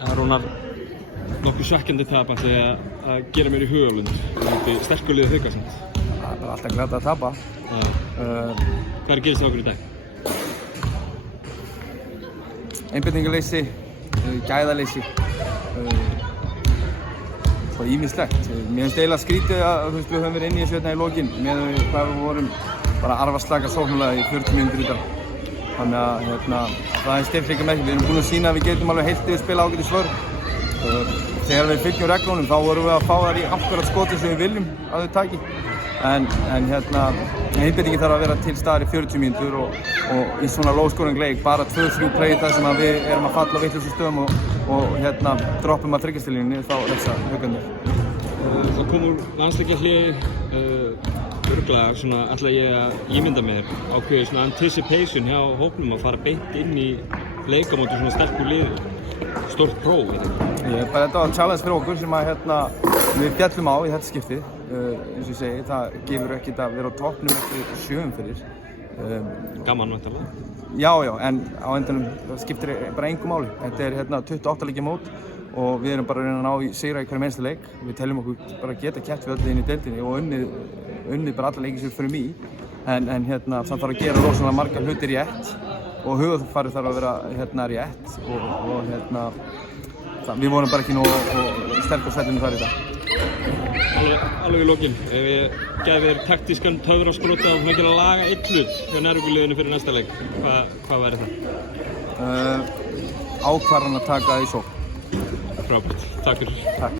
Það rónar nokkuð svekkjandi tap að gera mér í hugalund. Sterkur liðið Hauka samt. Það er alltaf glætt að tapa. Hvað er að gerast hjá okkur í dag? Einbeitingarleysi, gæðaleysi, bara ýmislegt. Mér finnst eiginlega skrítið að við höfum verið inni í þessu hérna í lokin með hvað við vorum bara arfaslaka sóknarlega í 40 mínútur í dag. Þannig að það er styrkleika með ekki. Við erum búin að sýna að við getum alveg heilt yfir spila ágætis vörn. Þegar við fylgjum reglunum þá vorum við að fá þær í akkúrat skotin sem við viljum að þau taki. En einbeitingin þarf að vera til staðar í 40 mínútur og í svona low-scoring leik bara 2-3 play þar sem við erum að falla á vitlausum stöðum og droppum að þriggjastilinni þá refsa Haukarnir. Það kom úr landsleikjahléi örugglega svona ætla ég að ímynda mér ákveðið svona anticipation hjá hópnum að fara beint inn í leika móti svona sterkur liði. Stórt próf. Þetta var challenge fyrir okkur sem við fjallum á í þetta skiptið. Eins og ég segi, það gefur ekkert að vera á toppnum eftir 7 umferðir. Gaman væntanlega. Já, en á endanum það skiptir bara engu máli. Þetta er 28 leikja mót og við erum bara að reyna að ná í sigra í hverjum einasta leik. Við teljum okkur bara að geta keppt við öll inn í deildinni og unnið bara alla leiki sem við förum í. En það þarf að gera rosalega margar hlutir rétt og hugarfarið þarf að vera rétt og við vorum bara ekki nógu sterk á svellinu þar í dag. Alveg í lokin, ef ég gæði þér taktískan töfrasprota og til að laga einn hlut hjá Njarðvíkurliðinu fyrir næsta leik, hvað væri það? Ákvarðan að taka í sókn. Frábært, takk fyrir. Takk.